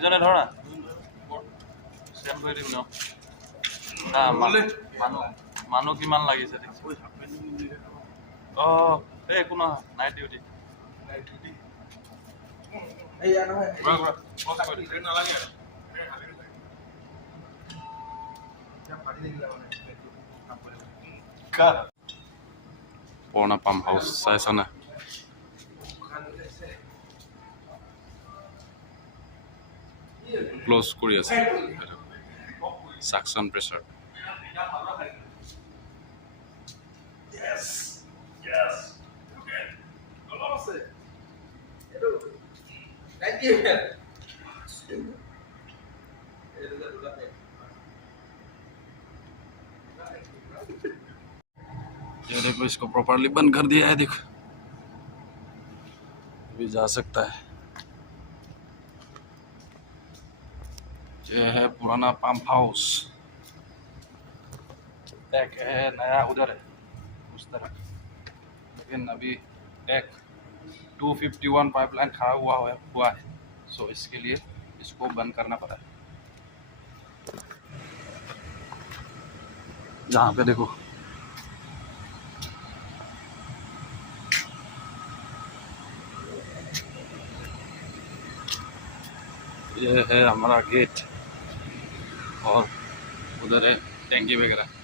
ইজনে ধৰ না চেম কৰি দিম ন না মানুহ কিমান লাগিছে অঁ এই একো নহয় নাইট ডিউটি পুৰণা পাম্প হাউচ চাইছা না ক্লোজ কৰি আছে সাকশন প্ৰেছাৰ ये देखो इसको प्रॉपर्ली बंद कर दिया है देखो भी जा सकता है ये है पुराना पंप हाउस एक है नया उधर है उस तरह लेकिन अभी एक 251 पाइपलाइन खड़ा हुआ है सो इसके लिए इसको बंद करना पड़ा है यहाँ पे देखो ये है हमारा गेट और उधर है टैंकी वगैरह